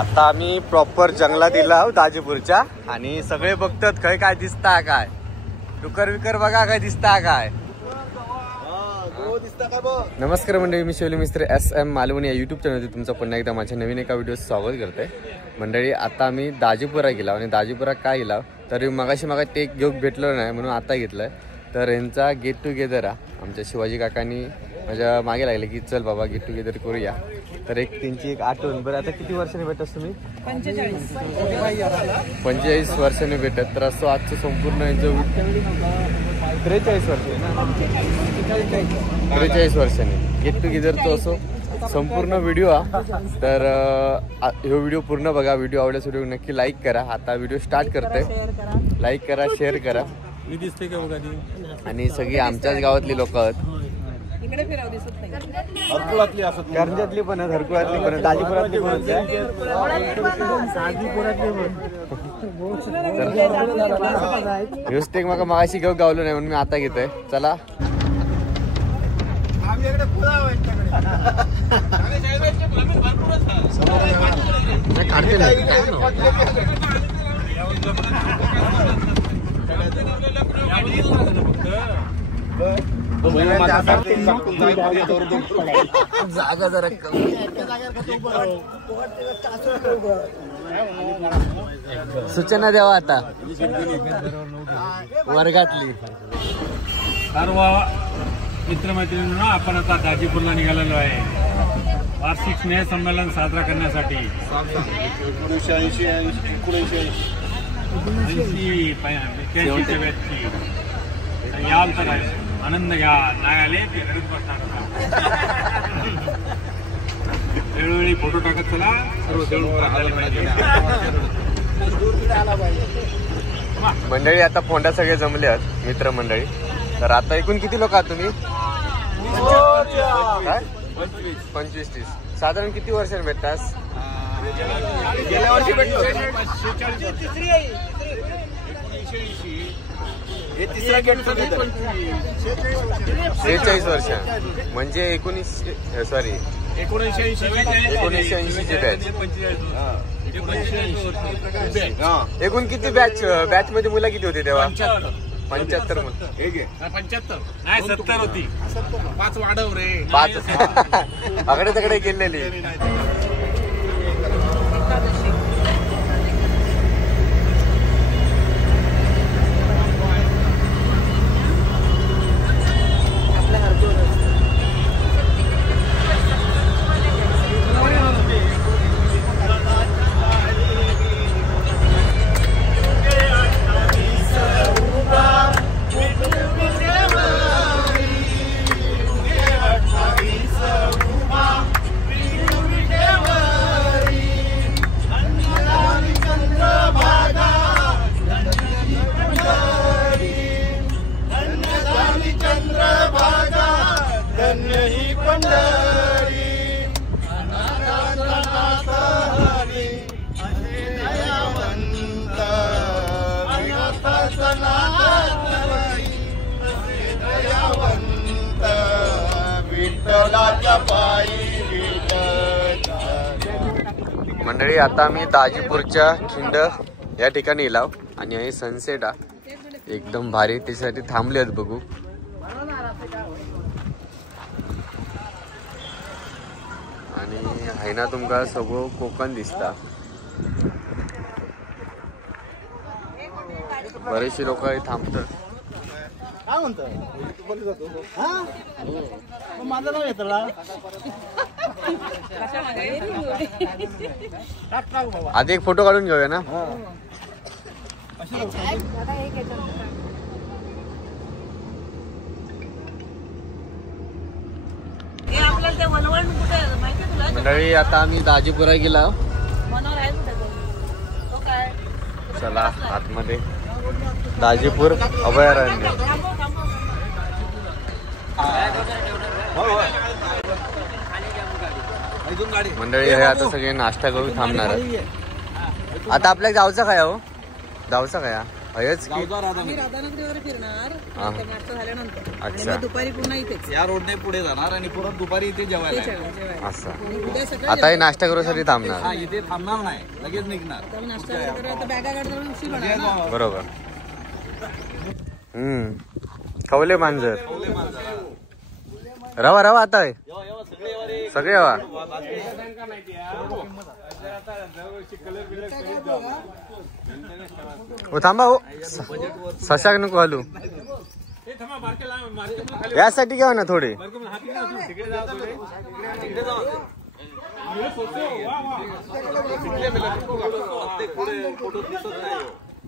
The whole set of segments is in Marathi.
आता आम्ही प्रॉपर जंगलात दिला दाजीपूरच्या आणि सगळे बघतात खय काय दिसता काय डुकर विकर बघा काय दिसता काय। नमस्कार मंडळी, मी शिवली मिस्त्री SM मालवणी या यूट्यूब चॅनलवर तुमचं पुन्हा एकदा माझ्या नवीन एका व्हिडिओ स्वागत करते। मंडळी आता आम्ही दाजीपुरा गेला आणि दाजीपुरा काय गेला तर मगाशी ते घेऊन भेटलो नाही म्हणून आता घेतलंय। तर यांचा गेट टुगेदर आमच्या शिवाजी काकांनी माझ्या मागे लागले की चल बाबा गेट टुगेदर करूया। तर त्यांची एक आठवण। बरं आता किती वर्षांनी भेटत तुम्ही? 45 वर्षांनी भेटत। तर असं आजचं संपूर्ण यांचं 43 वर्ष 43 वर्षांनी गेट टुगेदरचं असो संपूर्ण व्हिडिओ तर हे व्हिडिओ पूर्ण बघा। व्हिडिओ आवडल्यास व्हिडिओ नक्की लाईक करा। आता व्हिडिओ स्टार्ट करते, लाईक करा, शेअर करा। मी दिसते का बघा आणि सगळी आमच्याच गावातली लोक आहेत, करंजातली पण आहेत, हरकुळातली पण आहेत, दाजीपुरातली पण आहेत। मग मगाशी घेऊ गावलो नाही म्हणून मी आता घेतोय। चला जागा जरा सूचना द्यावा आता वर्गातली। मित्रमैत्रिणींनो, आपण आता दाजीपूरला निघालेलो आहे वार्षिक स्नेह संमेलन साजरा करण्यासाठी। 1980 बॅचची याल तर आनंद घ्या, नाही आले की घरीच बसणार। वेळोवेळी फोटो टाकत चला, सर्व मंडळी आता फोंडा सगळे जमले आहेत मित्र मंडळी। तर आता एकूण किती लोक आहात तुम्ही? 25-30। साधारण किती वर्षांनी भेटतास? गेल्या वर्षी भेटलो 46 वर्ष म्हणजे 1980 ची बॅच। एकूण किती बॅच मध्ये मुलं किती होती तेव्हा? 75 नाही 70 होती। 5 वाढव रे, 5 आकडे तकडे गेलेली। मंडळी आता आम्ही दाजीपूरच्या खिंड या ठिकाणी येलाव आणि हे सनसेट एकदम भारी, त्याच्यासाठी थांबले आहेत बघू। आणि आहे ना तुमका सगळं कोकण दिसता। बरेचसे लोक थांबतात। काय म्हणतो माझं नाव येतं आधी एक फोटो काढून घेऊया ना। मंडळी आता आम्ही दाजीपुरा गेला। चला आतमध्ये दाजीपूर अभयारण्य। मंडळी हे आता सगळे नाश्ता करून थांबणार। आता आपल्या गावचा काय हो? गावचा काय? हेच की आम्ही राधानगरीवर फिरणार हा. ते नाश्ता झाल्यानंतर आणि अच्छा. मग दुपारी पुन्हा इथेच या रोडने पुढे जाणार आणि परत दुपारी इथे जेवायला ते येणार. जेवायला. असं आणि उद्या सकाळी आता हे नाश्ता करूसाठी थांबणार हा इथे थांबणार नाही, लगेच निघणार. तर नाश्ता वगैरे आता बॅगा काढता उशीर होणार ना. बरोबर. कवले मांजर रवा रवा आता आहे सगळे रवा हो थांबा हो सशाक नको घालू यासाठी घ्या ना थोडे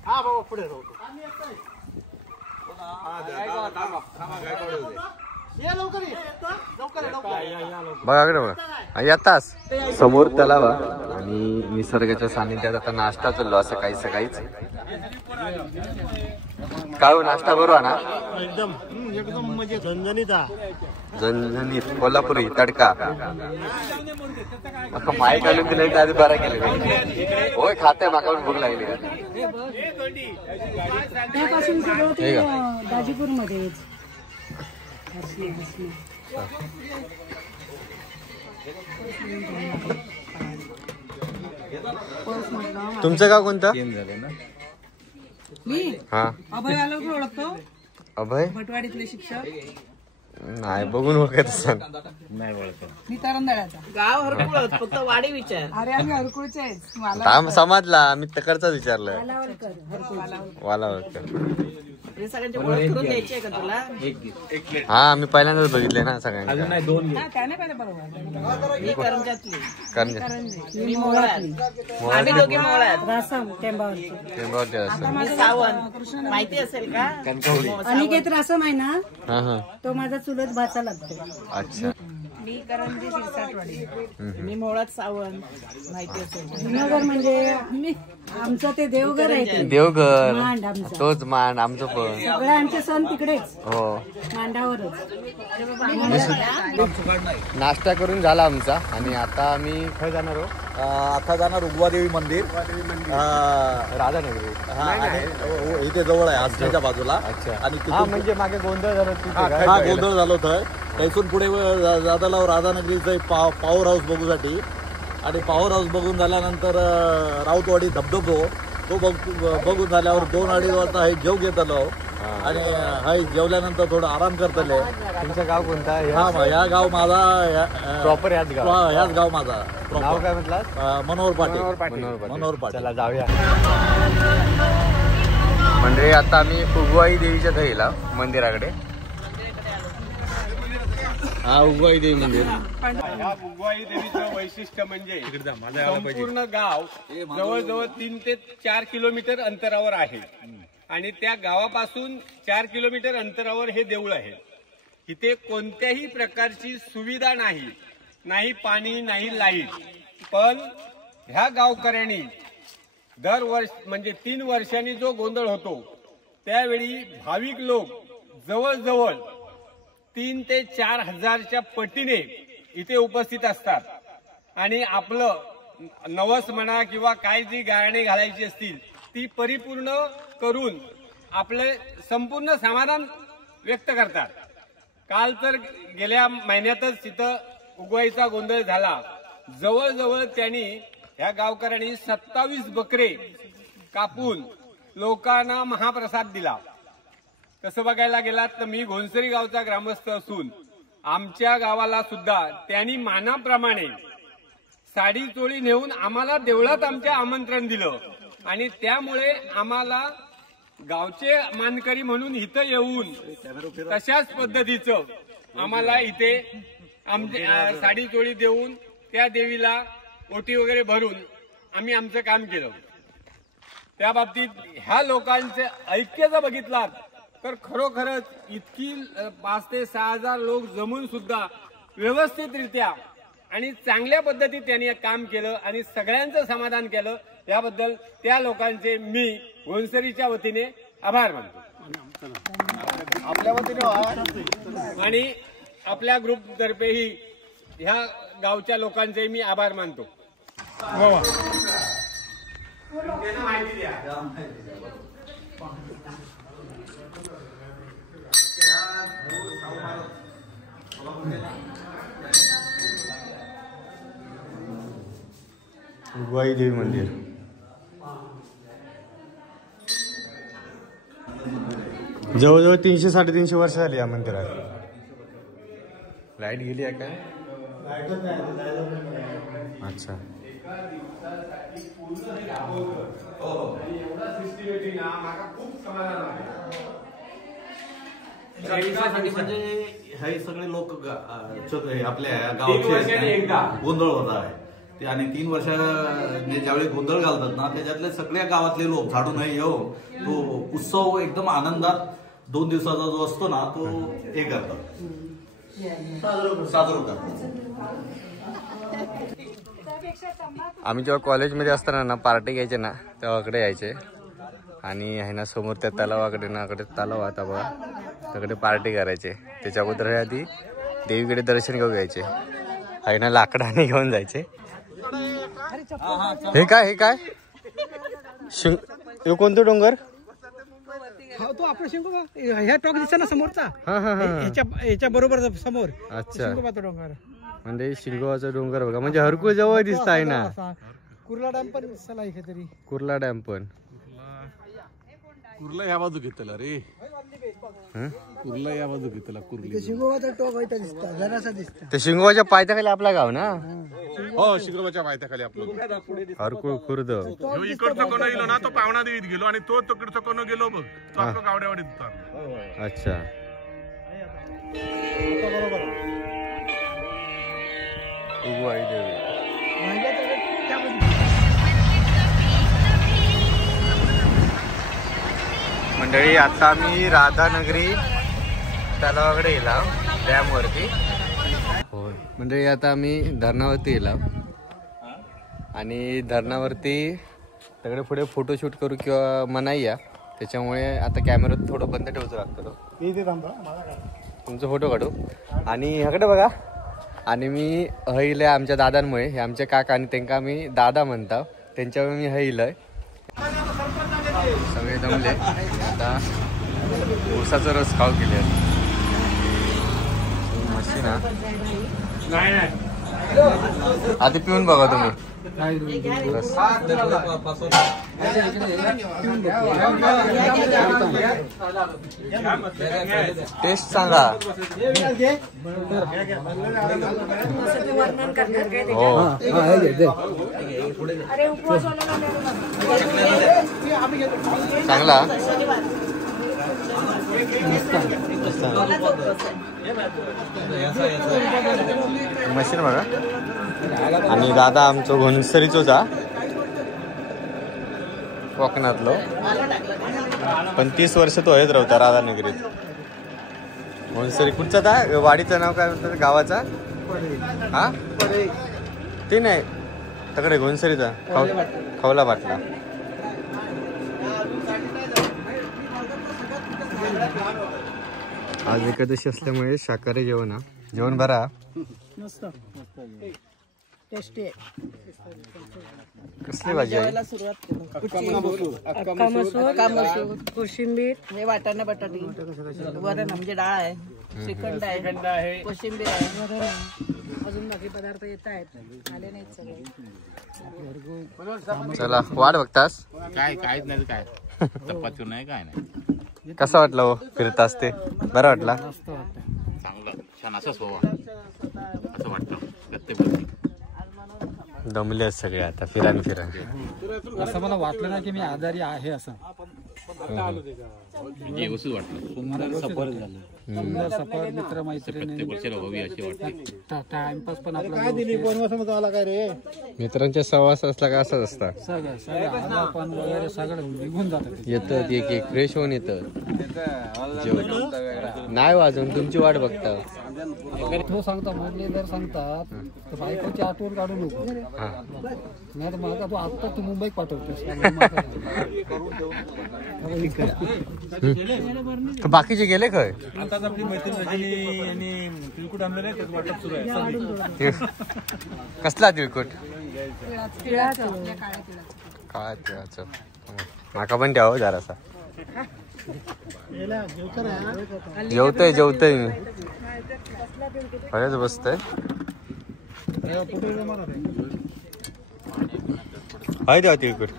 हा बाबा पुढे राहू. ये लवकर ये. लवकर ये, लवकर. बघा कडे बघा येताच समोर तलाव आणि निसर्गाच्या सानिध्यात आता नाश्ता चाललो असं काही सकाळीच काय हो, नाश्ता बरोबर ना एकदम म्हणजे झणझणीत झणझणीत कोल्हापुरी तडका माय घालून दिले आधी बरा केले होय खाते माका पण भूक लागली त्यापासून सगळं ते हे का? दाजीपूर मध्ये तुमचं गाव कोणतं मी हा अभय आलो ओळखतो अभय भटवाडीतले शिक्षक नाही बघून बघत सण मी तरंदळ्याचा गाव हरकुळ फक्त वाडी विचार अरे आम्ही हरकुळचे आहेत मला समाजला आम्ही तकडचाच विचारलं वालावरकर हे सगळ्यांची ओळख करून द्यायची आहे का तुला हा मी पहिल्यांदाच बघितले ना सगळ्यांना हा, त्याने पाहिलं बरोबर मी करंजातली कारण मी मोहळ्यात आम्ही दोघे मोहळ्यात रासम टेंबावरची टेंबावरती असं मी सावंत माहिती असेल का अनिकेत रासम आहे ना हा हा तो माझा चुलत भाचा लागतो. अच्छा मी करंजी शिरसाटवाडी मी मोहळ्यात सावंत माहिती असेल नगर म्हणजे आमचं ते देवघर आहे ते. देवघर मांड आमचं तोच मान आमचं पण सगळे आमचे सण तिकडेच हो मांडावरच. नाश्ता करून झाला आमचा आणि आता आम्ही खय जाणार आहोत आता जाणार उगवादेवी मंदिर. राधानगरी हा, आणि इथे जवळ आहे आसण्याच्या बाजूला. अच्छा आणि हा तिथून म्हणजे मागे गोंधळ झाला तिथे हा काय हा, कळलं? गोंधळ झालं होतं. त्यातून पुढे जाताला राधानगरीचं पॉवर हाऊस बघूसाठी आणि पॉवर हाऊस बघून झाल्यानंतर राऊतवाडी धबधबो तो बघून झाल्यावर 2-2:30 वाजता हे जेव घेत आलो आणि हा जेवल्यानंतर थोडं आराम करतले. तुमचं गाव कोणतं हा या गाव माझा प्रॉपर याच गाव याच गाव माझा नाव काय म्हटलं मनोहर पाटील. मनोहर मनोहर पाटील. चला जाऊया म्हणजे आता आम्ही उगवाई देवीच्या थैला मंदिराकडे. हा उगवाई देवी मंदिर. या उगवाई देवीचं वैशिष्ट्य म्हणजे संपूर्ण गाव जवळजवळ 3 ते 4 किलोमीटर अंतरावर आहे आणि त्या गावापासून 4 किलोमीटर अंतरावर हे देऊळ आहे. इथे कोणत्याही प्रकारची सुविधा नाही, नाही पाणी, नाही लाईट. पण ह्या गावकऱ्यांनी दरवर्ष म्हणजे 3 वर्षांनी जो गोंधळ होतो त्यावेळी भाविक लोक जवळजवळ 3 ते 4 हजारच्या पटीने इथे उपस्थित असतात आणि आपलं नवस म्हणा किंवा काय जी गाणी घालायची असतील ती परिपूर्ण करून आपले संपूर्ण समाधान व्यक्त करतात. काल तर गेल्या महिन्यातच तिथं उगवाईचा गोंधळ झाला. जवळजवळ त्यांनी ह्या गावकऱ्यांनी 27 बकरे कापून लोकांना महाप्रसाद दिला. तसं बघायला गेलात तर मी घोणसरी गावचा ग्रामस्थ असून आमच्या गावाला सुद्धा त्यांनी मानाप्रमाणे साडी चोळी नेऊन आम्हाला देवळात आमच्या आमंत्रण दिलं आणि त्यामुळे आम्हाला गावचे मानकरी म्हणून इथं येऊन तशाच पद्धतीचं आम्हाला इथे साडी चोळी देऊन त्या देवीला ओटी वगैरे भरून आम्ही आमचं काम केलं. त्या बाबतीत ह्या लोकांचे ऐक्य जर बघितलात तर खरोखरच इतकी 5 ते 6 हजार लोक जमून सुद्धा व्यवस्थितरित्या आणि चांगल्या पद्धतीत त्यांनी काम केलं आणि सगळ्यांचं समाधान केलं. याबद्दल त्या लोकांचे मी घोणसरीच्या वतीने आभार मानतो. आपल्या वतीने आणि आपल्या ग्रुपतर्फेही ह्या गावच्या लोकांचे मी आभार मानतो. उगवाई देवी मंदिर. जवळजवळ 300-350 वर्ष झाली या मंदिरात. लाईट गेली आहे काय? अच्छा. म्हणजे हे सगळे लोक आपल्या गावचे गोंधळ होत आहे ते, आणि 3 वर्षाने ज्यावेळी गोंधळ घालतात ना त्याच्यातले सगळ्या गावातले लोक झाडून येऊ तो उत्सव एकदम आनंदात 2 दिवसाचा जो असतो ना तो हे करतात, साजरा करतात. आम्ही जेव्हा कॉलेजमध्ये असताना ना पार्टी घ्यायचे ना तेव्हा इकडे यायचे आणि आहे ना समोर त्या तलावाकडे ना कडे तलाव आता बघा तिकडे पार्टी करायचे. त्याच्या अगोदर हे आधी देवीकडे दर्शन घेऊन घ्यायचे, आहे ना लाकडाने घेऊन जायचे. हे काय हे कोणतं डोंगर? तो आपला शिंगोबा ह्या टॉक दिसत ना समोरचा, ह्याच्या बरोबर समोर. अच्छा, शिंगोबाचा डोंगर म्हणजे शिंगोबाचा डोंगर बघा, म्हणजे हरकुळ जवळ दिसत आहे ना. कुर्ला डॅम पण दिसला इथे तरी. कुर्ला डॅम पण कुर्ला या बाजू घेतला रे, कुर्ला या बाजू घेतला. कुर्ली शिंगोबाचा टॉक इथं दिसतो, जरासा दिसतो. ते शिंगोबाच्या पायथ्याखाली आपला गाव ना. हो, शिंगोबाच्या पायथ्याखाली आपलं हरकुळ खुर्द. इकडचं कोण गेलो ना तो पावणा देवीत गेलो आणि तो तिकडचं कोण गेलो बघ तो आपलं गावड्यावाडीत होता. अच्छा, उगवाई देवी. मंडळी आता मी राधानगरी तलावाकडे गेला डॅम वरती. होय मंडळी आता आम्ही धरणावरती गेला आणि धरणावरती सगळे पुढे फोटोशूट करू किंवा मनाई आहे, त्याच्यामुळे आता कॅमेरा थोडं बंद ठेवतो लागतो. तुमचा फोटो काढू आणि ह्याकडे बघा. आणि मी हईलय आमच्या दादांमुळे, हे आमचे काका आणि त्यांना मी दादा म्हणता, त्यांच्यामुळे मी हईलय. सगळे जमले आता ऊसाचा रस खाऊ केले. मशीन आधी पिऊन बघा तुम्ही रस. टेस्ट सांगा. हो चांगला मशीन बघा. आणि दादा आमचं घोणसरीचोच कोकणातलो, पण 30 वर्ष तो हेच राहता राधानगरीत. घोणसरी कुठचा था वाडीचं नाव काय म्हणतात गावाचा? हा ते नाही तकडे घोणसरीचा खवला बाटला. आज एकादशी असल्यामुळे शाकाहारी जेवण बरा. कसली भाजी आहे? कोशिंबीर, हे वाटाणे बटाटी, वरण म्हणजे डाळ आहे, श्रीखंड आहे, कोशिंबीर आहे, अजून बाकी पदार्थ येत आहेत, आले नाहीत सगळे. चला वाट बघतास काहीच नाही काय चपाती नाही काय नाही. कसं वाटलं हो फिरतास ते? बरं वाटला? चांगलं छान असंच व्हावं असं वाटतं. दमले सगळे आता फिरा. असं मला वाटलं नाही की मी आजारी आहे असं. व्यवस्थित वाटलं. सुंदर सफर झालं. सुंदर सफर, मित्र मैत्रिणी, टाइमपास पण आपला मित्रांच्या सहवास असला का असंच असतं. सगळं आपण वगैरे सगळं निघून जातात. येतात एक फ्रेश होऊन येतं. नाही वाजून तुमची वाट बघता. तो सांगता म्हणजे जर सांगतात तर बायकोची आठवण काढू नको, नाही तर मला तू आता तू मुंबईत पाठवतोस. बाकीचे गेले खय? कसला तिळकुट? काळा तिळाचं. माका पण द्यावं जरासा. जेवतय मी खरंच बसतय हाय द्या तिकडे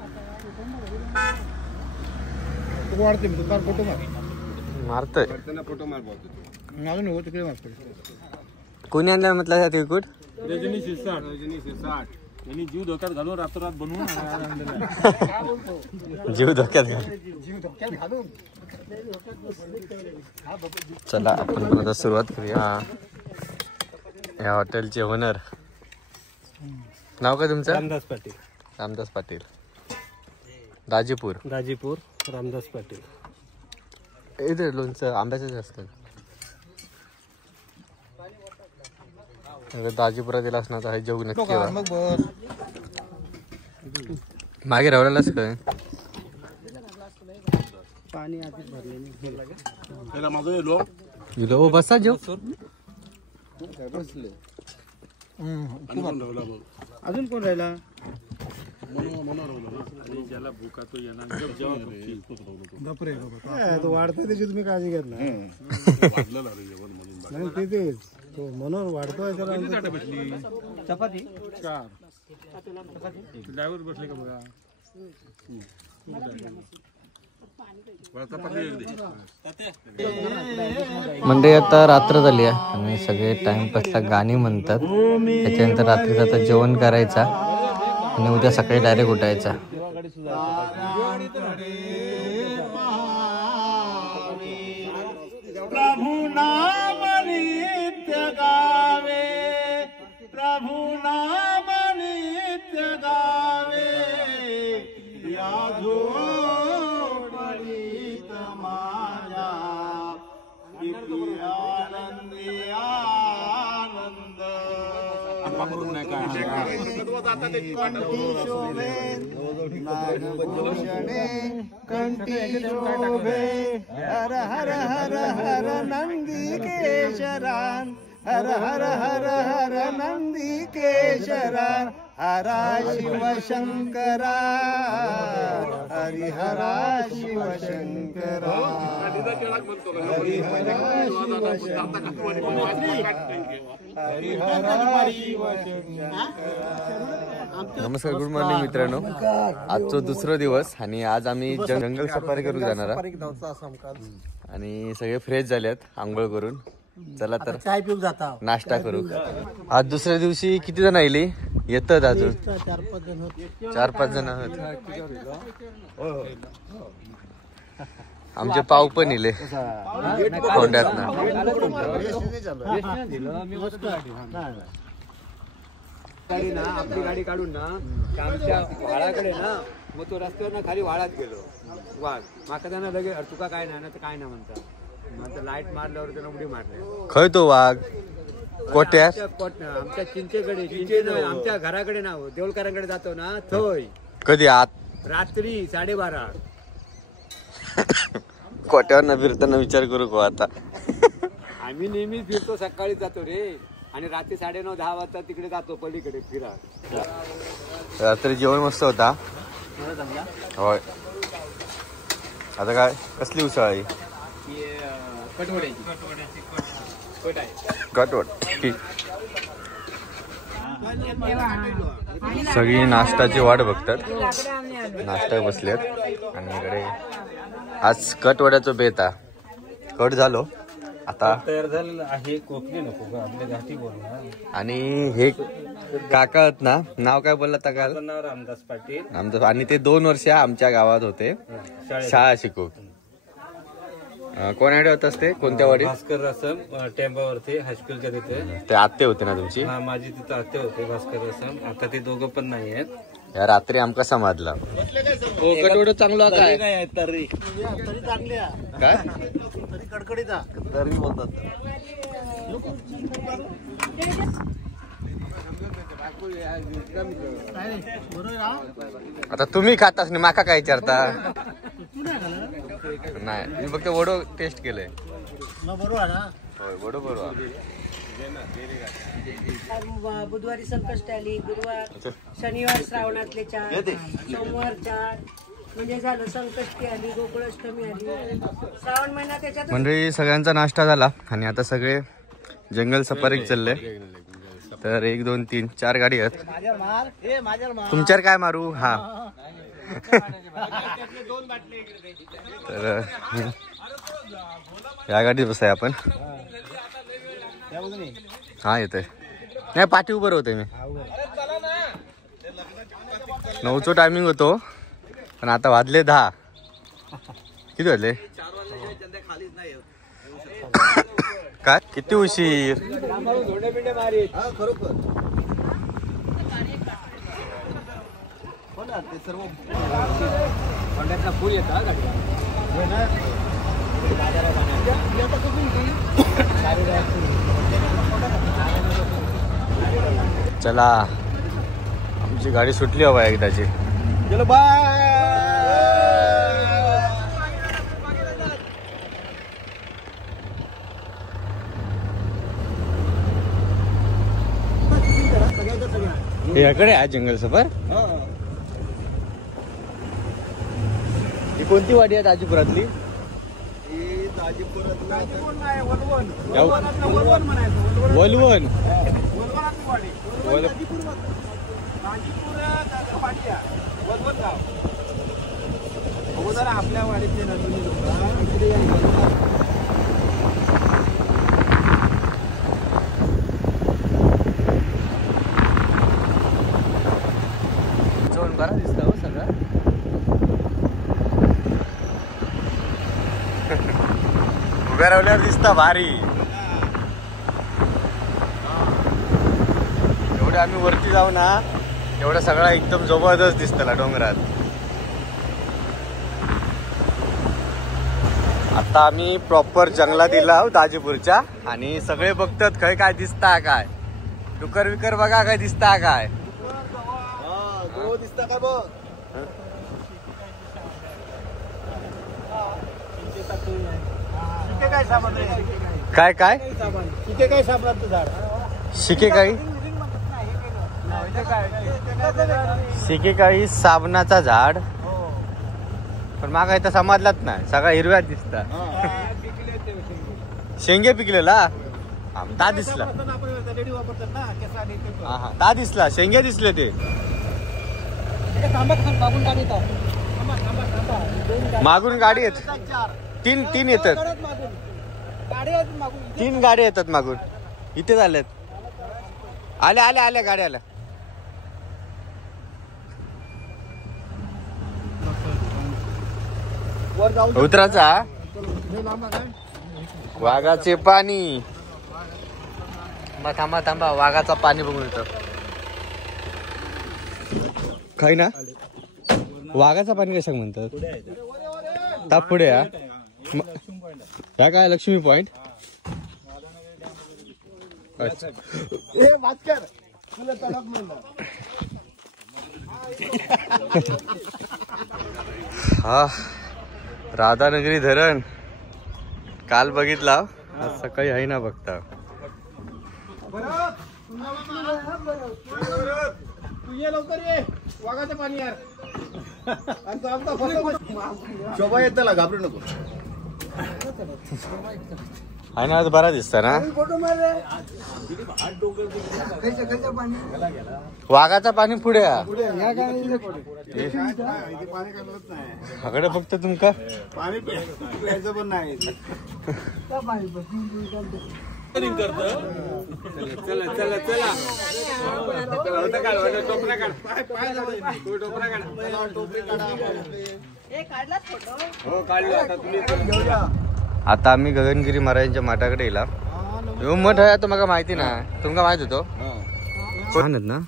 मारतय कोणी आणल्या म्हटलं तिकूट रजनी शिरसाट यांनी जीव धोक्यात घालून रातोरात बनवून जीव धोक्यात घालून चला आपण पण आता सुरुवात करूया. या हॉटेलचे ओनर नाव काय तुमचं? रामदास पाटील. रामदास पाटील दाजीपूर रामदास पाटील. इथे लोणचं आंब्याचं असतं. दाजीपुरात दिला असणार तर जेवू नक्की. मागे रावलेलाच काय पाणी आधीच भरलेली. गेलो बसा जेव. अजून कोण राहिला? तो वाढतोय त्याची तुम्ही काळजी घेत नाही. तेच मनोहर वाढतोय. चपाती ड्रायव्हर बसले का बघा. मंडळी आता रात्र झाली आहे आणि सगळे टाइमपासला गाणी म्हणतात. त्याच्यानंतर रात्रीचं आता जेवण करायचा आणि उद्या सकाळी डायरेक्ट उठायचा. प्रभु नाम नित्य गावे, प्रभु नाम नित्य गावे, या झोपडीत माझ्या किती आनंदी आनंद. कंठी शोभे नागभूषणे, कंठी शोभे हर हर हर हर नंदीकेशरान, हर हर हर हर नंदीकेशरान, हरा शिवशंकरा, हरिहरा शिवशंकरा, हरिहरा शिवशंकरा. नमस्कार, गुड मॉर्निंग मित्रांनो. आजचा दुसरा दिवस आणि आज आम्ही जंगल सफारी करू जाणार आणि सगळे फ्रेश झालेत आंघोळ करून. चला तर चाय पिऊन जाता, नाश्ता करू. आज दुसऱ्या दिवशी किती जण आली? येतात अजून 4-5 जण आहोत. आमचे पाव पण इले कोंड्यात ना. आपली गाडी काढून ना आमच्या वाळाकडे ना, मग तो रस्त्यावर ना खाली वाळात गेलो वाघ. माका त्यांना लगेच तुका काय नाही ना तर काय नाही म्हणतात. मग लाईट मारल्यावर त्यानं उडी मारले. खय तो वाघ? कोट्यात आमच्या चिंचेकडे आमच्या घराकडे ना देवलकरांकडे जातो ना थोय. कधी आत रात्री 12:30. कोट्यावर न फिरताना विचार करू को आता. आम्ही नेहमीच फिरतो, सकाळी जातो रे आणि रात्री 9:30-10 वाजता तिकडे जातो पलीकडे फिरा. रात्री जेवण मस्त होता. होय. आता काय कसली उसळ आहे? कटवट. सगळी नाश्ताची वाट बघतात, नाश्ता बसलेत. आणि इकडे आज कटवड्याचं बेत आहे. कट झालो आता तयार झालेलं आहे. कोकणी नको आपल्या घाटी बोल. आणि हे काका आहेत ना, नाव काय बोलला काल? नाव रामदास पाटील. रामदास. आणि ते 2 वर्ष आमच्या गावात होते शाळा शिकू. कोण आयडिया होत असते? कोणत्या वाडीत? भास्कर रसम टेंबावरती हायस्कूलच्या तिथे. ते आत्ते होते ना तुमची? हा, माझी तिथं आते होते भास्कर रसम. आता ते दोघं पण नाही आहेत. या रात्री आमका समजला कटवड चांगला काय काय तरी चांगली काय तरी कडकडीचा तरी बोलतात. आता तुम्ही खातास ना, माका काय विचारता? नाही, मी फक्त वडो टेस्ट केलंय. बरोबर ना? होय, वडो बरोबर. बुधवारी संकष्टी आली, गुरुवार शनिवार श्रावणातले 4, सोमवार 4, म्हणजे झालं संकष्टी आली, गोकुळाष्टमी आली, श्रावण महिना त्याच्यात. मंडळी सगळ्यांचा नाश्ता झाला आणि आता सगळे जंगल सफारीक चालले. तर 1 2 3 4 गाडी आहेत. तुमच्यावर काय मारू? हा तर या गाडीत बसाय आपण. हा येतोय. नाही पाठी उभं होते मी. 9चं टायमिंग होतो पण आता वाजले 10. किती वाजले? काय किती उशीर? चला आमची गाडी सुटली हवा एकदाची. चलो बाय. याकडे आहे जंगल सफर. ही कोणती वाडी आहे दाजीपुरातली? वलवण. आपल्या वाडीतले बरा दिसता हो सगळं. उभ्या राहिल्यावर दिसता भारी. एवढं आम्ही वरती जाऊ ना एवढा सगळा एकदम जबरदस्त दिसतला डोंगरात. आता आम्ही प्रॉपर जंगलात दिला दाजीपूरच्या आणि सगळे बघतात खय काय दिसता काय. डुकर विकर बघा काय दिसता काय. दिसता का बघ. काय काय शिके काय साबणाचं झाड. शिके काही शिके काही साबणाचा झाड. पण मागा इथं समाजलाच नाही सगळा हिरव्यात दिसता. शेंगे पिकलेला ता दिसला. हा ता दिसला. शेंगे दिसले ते. मागून गाडी येत. तीन येतात. 3 गाड्या येतात मागून. इथे झाल्यात. आल्या गाड्या आल्या. उतराचा. वाघाचे पाणी. थांबा वाघाचा पाणी बघून येतं. काही ना वाघाचा पाणी कशाक म्हणतात. ताप पुढे या काय लक्ष्मी पॉइंट. हा राधानगरी धरण काल बघितला आज सकाळी आहे ना बघता. वाघाचं पाणी यार. शोभा येताला घाबरू नको. आहे ना आज बरा दिसता ना. वाघाचा पाणी पुढे कडे फक्त तुमका पाणी प्यायचं पण नाही. आता आम्ही गगनगिरी महाराजांच्या मठाकडे गेला. मठ आहे आता मला माहिती ना. तुमका माहित होतो ना.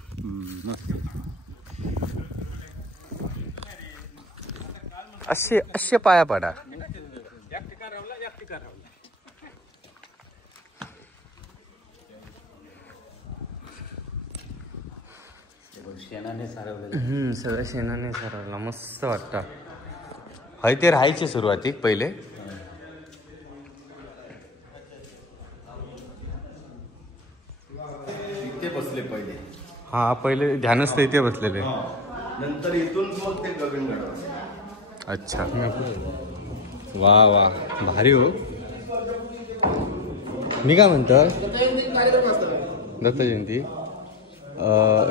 असे पाया पडा. सगळ्या शेणाने सारवला. मस्त वाटतं. हय ते राहायचे सुरुवातीक पहिले. इथे बसले पहिले. हा पहिले ध्यानस्थ इथे बसलेले. नंतर इथून मग ते गगनगड. अच्छा वा वा भारी हो. मी काय म्हणतो दत्त जयंती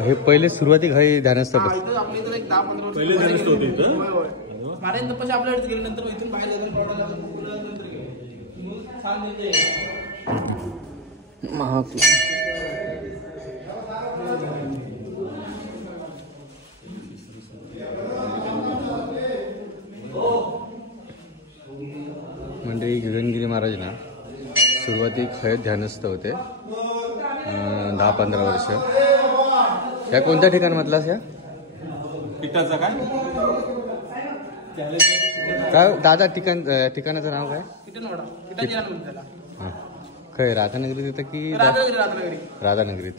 हे पहिले सुरुवाती घाई ध्यानस्थ मंडळी गगनगिरी महाराज ना सुरुवाती खय ध्यानस्थ होते 10-15 वर्ष. या कोणत्या ठिकाण म्हटलास या पिठाचा काय दादा ठिकाणाचं नाव काय? हां खय राधानगरीत येतं की राधानगरीत?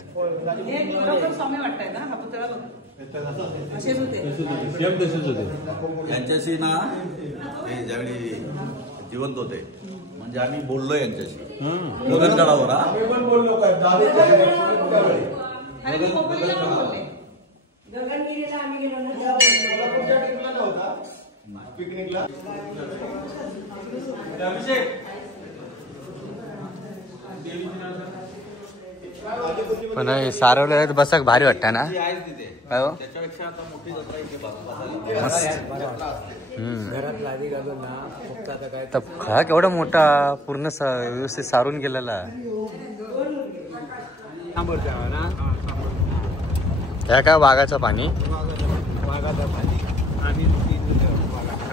यांच्याशी ना ते ज्यावेळी जिवंत होते म्हणजे आम्ही बोललो यांच्याशी गगनगडावर. गगनगिरीला आम्ही गेलो ना पिकनिकला. पण सारवलं बसाक भारी वाटतं ना काय हो? खळा केवढा मोठा पूर्ण व्यवस्थित सारून गेलेला. ह्या काय वाघाचं पाणी आणि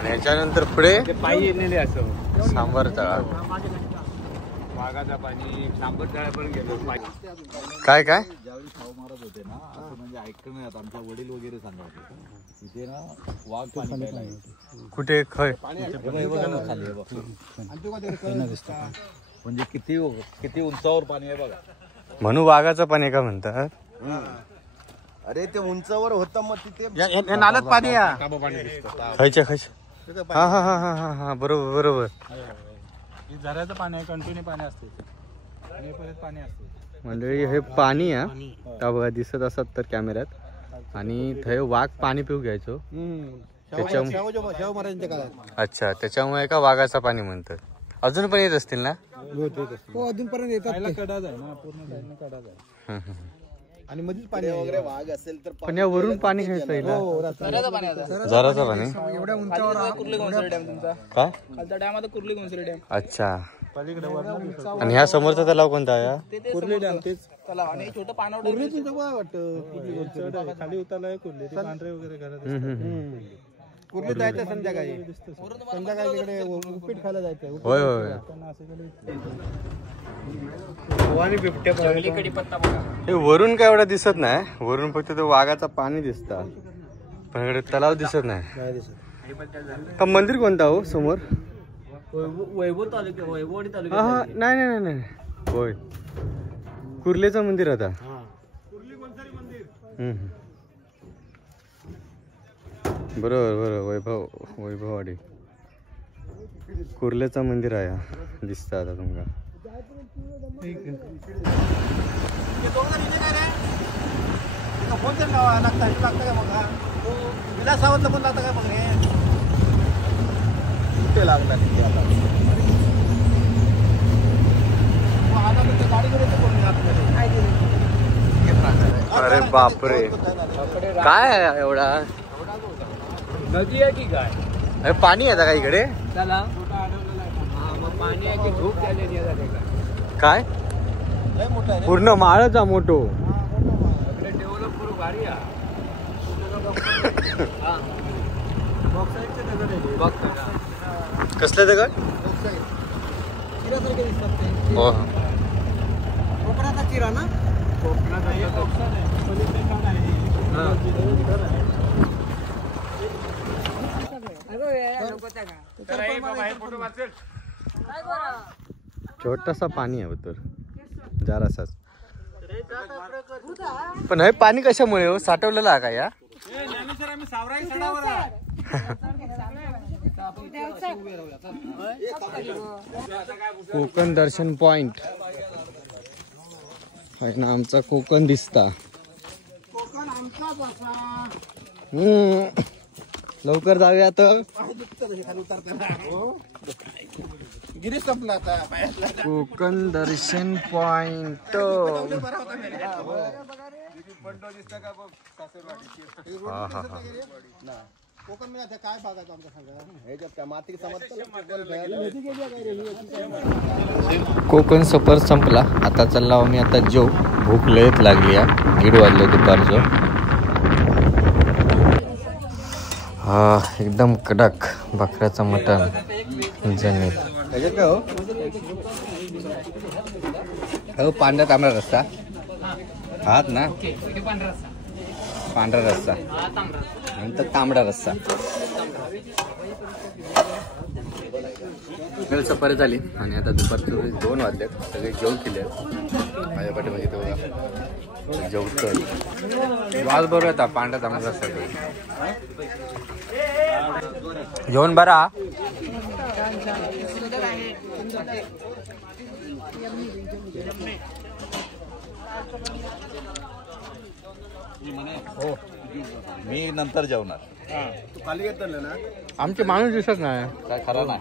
ह्याच्यानंतर पुढे पायी येलेले असं सांबर तळा. वाघाचा पाणी सांबर तळा पण गेलो. काय काय ज्यावेळी शाहू महाराज होते ना असं म्हणजे ऐकण्यात आमच्या वडील वगैरे सांगायचे तिथे ना वाघ पाणी कुठे खय म्हणजे किती उंचावर पाणी आहे बघा. म्हणून वाघाचं पाणी का म्हणतात? अरे ते उंचावर होतं मग तिथे नाल्यात पाणी खायच्या हा हा हा हा हा हा बरोबर बरोबर. झऱ्याचं पाणी आहे. कंटिन्यू पाणी असते आणि परत पाणी असते. मंडळी हे पाणी आहे का बघा दिसत असत तर कॅमेऱ्यात. आणि थंय वाघ पाणी पिऊ घ्यायचो अच्छा त्याच्यामुळे का वाघाचं पाणी म्हणतात. अजून पण येत असतील ना? हो अजूनपर्यंत येतात. कडाच आहे ना पूर्ण साईडने कडाच आहे आणि मध्येच पाणी वगैरे वाघ असेल तर पण या वरून पाणी घ्यायचं झराचं पाणी एवढ्या उंचावर कुर्ली गोंसरी डॅम तुमचा काय खालचा डॅम आता कुर्ली गोंसरी डॅम. अच्छा आणि ह्या समोरचा तलाव कोणता आहे? कुर्ली डॅम तेच तलाव आणि छोटं पाणवड कुर्ली तुमचं काय वाटतं खाली उतरलाय कुर्ली ते पांढरे वगैरे घरात कुर्ली जायचं संध्याकाळी तिकडे उपीट खायला जायचं. होय होय हे वरून काय एवढा दिसत नाही. वरून फक्त तो वाघाचा पाणी दिसतात पण इकडे तलाव दिसत नाही. का मंदिर कोणता हो समोर? वैभव तालुका वैभववाडी हा हा नाही नाही नाही होय कुर्लेचं मंदिर आता. बरोबर बरोबर वैभववाडी कुर्लेचं मंदिर आहे दिसतं आता तुमका. सावंतला पण लागतं काय मग कुठे लागला अरे बापरे काय आहे एवढा? नदी आहे की काय? अरे पाणी आहे का इकडे? चला पाणी आहे की धूप झालेली आहे काय पूर्ण माळच मोठो डेव्हलप करू भारी आहे. कसले दगड? हो कोकणाचा चिरा ना छोटासा पाणी आहे तर जरासाच. पण हे पाणी कशामुळे हो साठवलेलं आहे का या? कोकण दर्शन पॉइंट आहे ना आमचा. कोकण दिसता लवकर जाऊया तर. गिरीश संपला आता कोकण दर्शन पॉइंट. कोकण मध्ये आता काय बघायचं आमच्या सांगा ह्याच्यात काय माती समजतं कोकण सफर संपला. आता चालला आम्ही आता जेव. भूक लयच लागली आहे. 1:30 वाजले दुपारचं. हा एकदम कडक बकऱ्याचं मटण जणीत. ह्याच्यात काय हो पांढरा तांबडा रस्सा हात ना. पांढरा रस्सा नंतर तांबडा रस्सा. सफर झाली आणि आता दुपारचे 2 वाजलेत. सगळे जेवण केले. माझ्या पाठीमागे तो जेवतोय. वाज बरोबर होता पांढरा तांबडा रस्सा. जेवण बरा. हो मी नंतर जेवणार. खाली येतं ना. आमचे माणूस दिसत नाही. काय खरं नाही.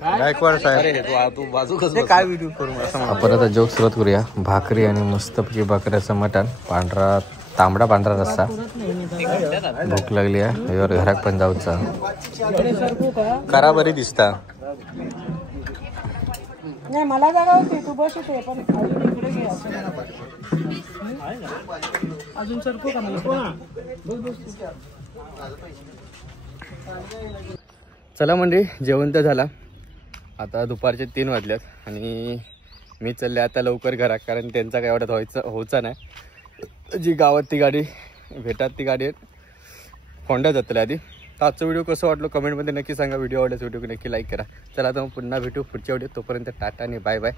गायकवाड साहेब तू बाजू कसं काय व्हिडिओ करू. आपण आता जोक सुरुवात करूया. भाकरी आणि मस्तपैकी बकऱ्याचं मटण. पांढरा तांबडा पांढरा रस्सा. भूक लागली आहे. यावर घरात पण जाऊचा. करा बरी दिसता. नाही मला जागा होती तू बस होते पण अजून इकडे घे असं मला वाटतं. अजून सरकू का मला. चला मंडळी जेवण तर झाला. आता दुपारचे 3 वाजल्यात आणि मी चालले आता लवकर घरात. कारण त्यांचा काय एवढ्यात व्हायचा नाही. जी गावात ती गाडी भेटात ती गाडी होंडा जातले आधी. तर आजचा व्हिडिओ कसं वाटलं कमेंटमध्ये नक्की सांगा. व्हिडिओ आवडल्यास व्हिडिओ नक्की लाईक करा. चला आता मग पुन्हा भेटू पुढच्या व्हिडिओ. तोपर्यंत टाटा आणि बाय बाय.